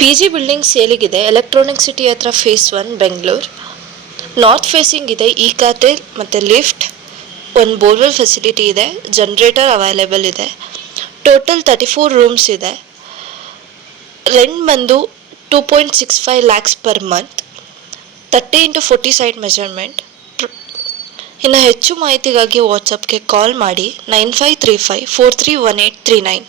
P G building ಸೇಲಿಗಿದೆ. Electronic city ಹತ್ರ phase 1 Bengaluru. North facing ಇದೆ. ಇ ಕ್ಯಾಟೆ ಮತ್ತು ಲಿಫ್ಟ್, ಒಂದು ಬೋರ್ವೆಲ್ ಫೆಸಿಲಿಟಿ ಇದೆ, ಜನ್ರೇಟರ್ ಅವೈಲೇಬಲ್ ಇದೆ. ಟೋಟಲ್ 34 ರೂಮ್ಸ್ ಇದೆ. ರೆಂಟ್ ಬಂದು 2.65 lakhs per month. 30x40 site measurement. ಇನ್ನು ಹೆಚ್ಚು ಮಾಹಿತಿಗಾಗಿ ವಾಟ್ಸಪ್ಗೆ ಕಾಲ್ ಮಾಡಿ 9535 431839.